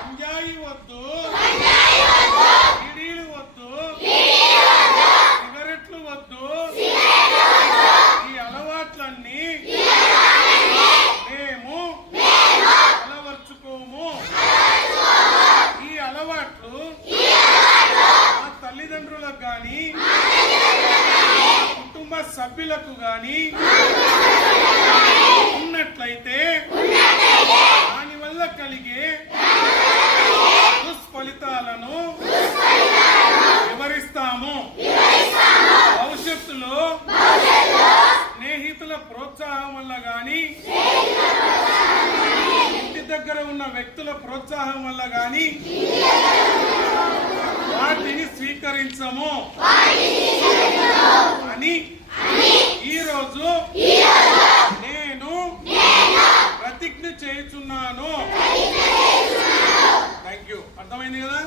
పింజాయి వద్దు. సిడీలు వద్దు. సిగరెట్లు వద్దు. ఈ అలవాట్లన్నీ మేము అలవర్చుకోము. ఈ అలవాట్లు మా తల్లిదండ్రులకు కానీ కుటుంబ సభ్యులకు కానీ కలిగే దుష్ఫలితాలను వివరిస్తాము. భవిష్యత్తులో స్నేహితుల ప్రోత్సాహం వల్ల గాని ఇంటి దగ్గర ఉన్న వ్యక్తుల ప్రోత్సాహం వల్ల గాని వాటిని స్వీకరించము. అని ఈరోజు నేను ప్రతిజ్ఞ చేయుచున్నాను. అర్థమైంది కదా